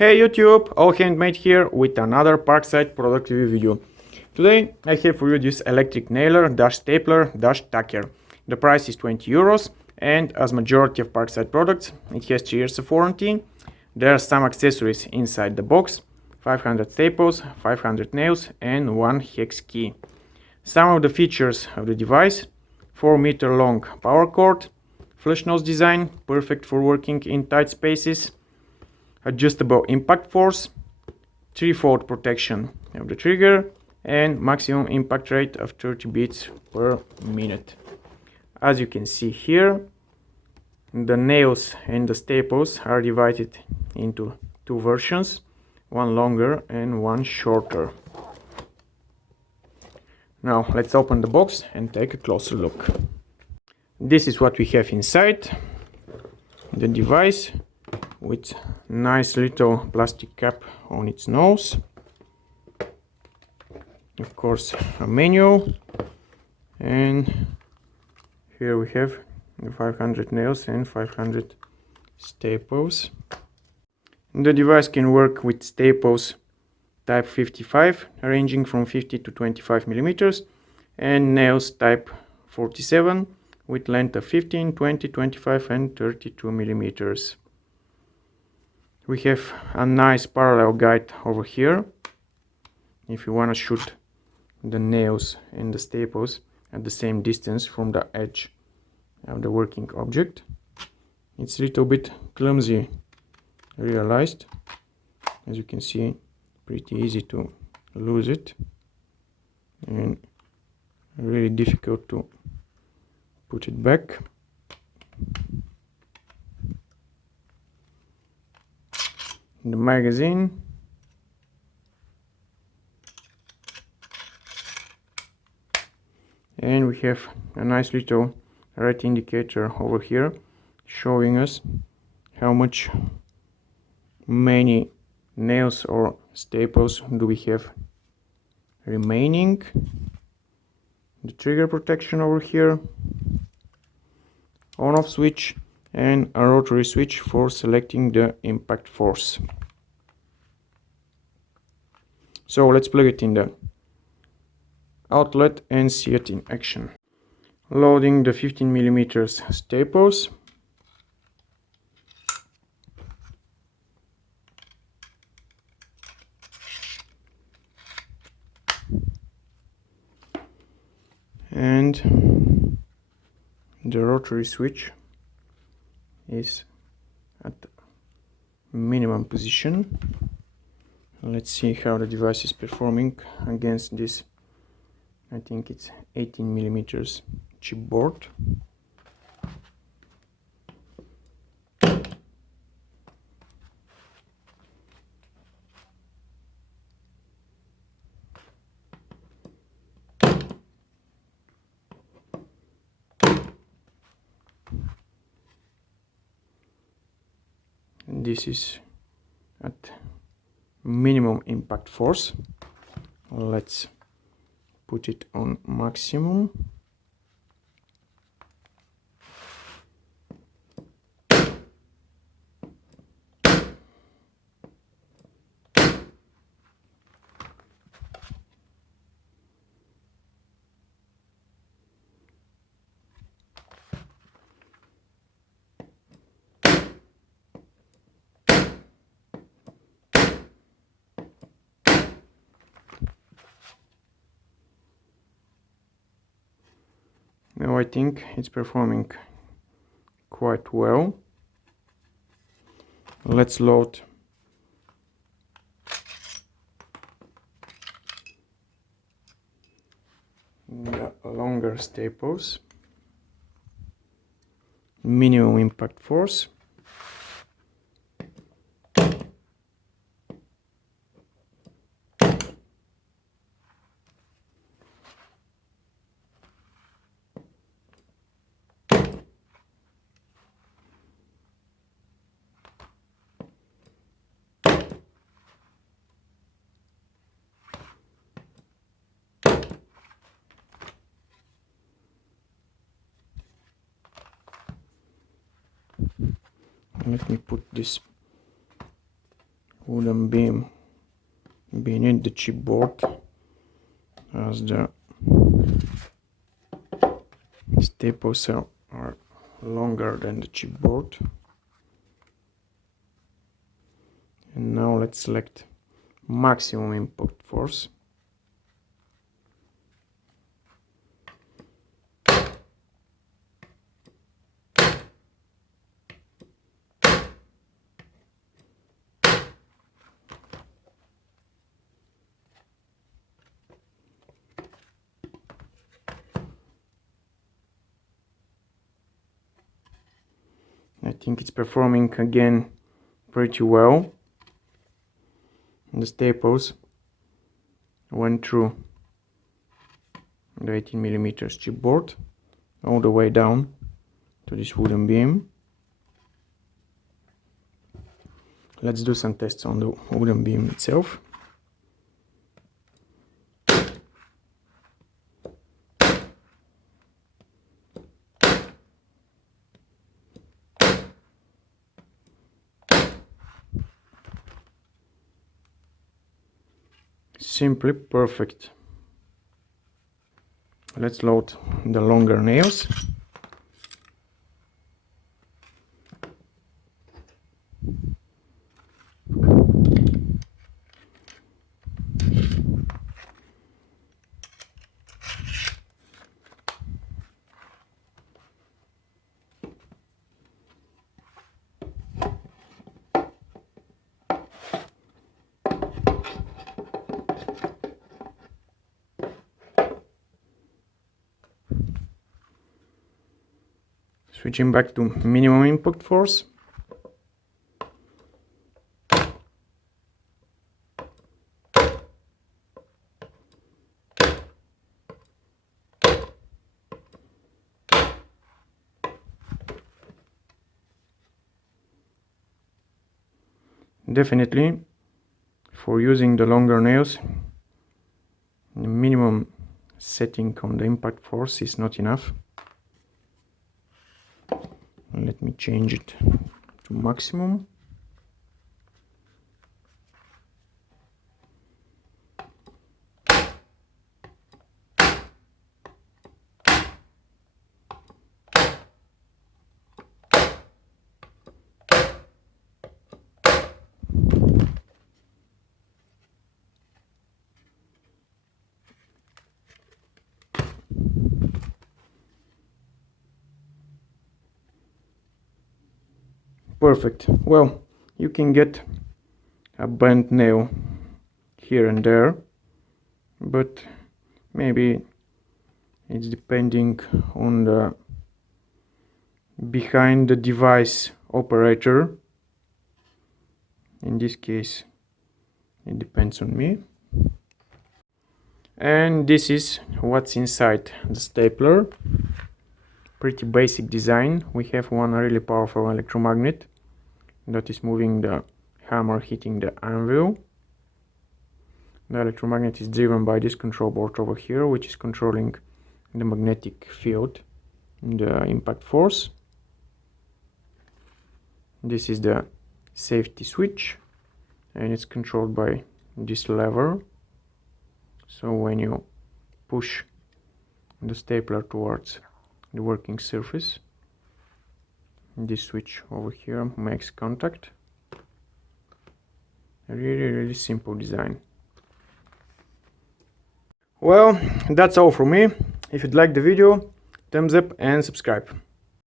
Hey YouTube, all handmade here with another Parkside product review video. Today I have for you this electric nailer dash stapler dash tacker. The price is 20 euros and as majority of Parkside products it has 3 years of warranty. There are some accessories inside the box, 500 staples, 500 nails and 1 hex key. Some of the features of the device: 4-meter long power cord, flush nose design, perfect for working in tight spaces, adjustable impact force, 3-fold protection of the trigger, and maximum impact rate of 30 beats per minute. As you can see here, the nails and the staples are divided into two versions, one longer and one shorter. Now let's open the box and take a closer look. This is what we have inside the device, with nice little plastic cap on its nose. Of course, a manual, and here we have the 500 nails and 500 staples. The device can work with staples type 55, ranging from 50 to 25 millimeters, and nails type 47 with length of 15, 20, 25 and 32 millimeters. We have a nice parallel guide over here if you want to shoot the nails and the staples at the same distance from the edge of the working object. It's a little bit clumsy realized, as you can see, pretty easy to lose it and really difficult to put it back. The magazine, and we have a nice little red indicator over here showing us how many nails or staples do we have remaining. The trigger protection over here, on-off switch, and a rotary switch for selecting the impact force. So let's plug it in the outlet and see it in action. Loading the 15 millimeters staples. And the rotary switch is at minimum position. Let's see how the device is performing against this, I think it's 18 millimeters chipboard. This is at minimum impact force. Let's put it on maximum. Now I think it's performing quite well. Let's load the longer staples. Minimum impact force. Let me put this wooden beam beneath the chipboard, as the staples are longer than the chipboard. And now let's select maximum impact force. I think it's performing again pretty well. The staples went through the 18mm chipboard all the way down to this wooden beam. Let's do some tests on the wooden beam itself. Simply perfect. Let's load the longer nails. Switching back to minimum impact force. Definitely, for using the longer nails, the minimum setting on the impact force is not enough. Let me change it to maximum. Perfect. Well, you can get a bent nail here and there, but maybe it's depending on the behind the device operator. In this case, it depends on me. And this is what's inside the stapler. Pretty basic design. We have one really powerful electromagnet that is moving the hammer hitting the anvil. The electromagnet is driven by this control board over here, which is controlling the magnetic field, the impact force. This is the safety switch, and it's controlled by this lever. So when you push the stapler towards the working surface, this switch over here makes contact. A really simple design. Well, that's all from me. If you'd like the video, thumbs up and subscribe.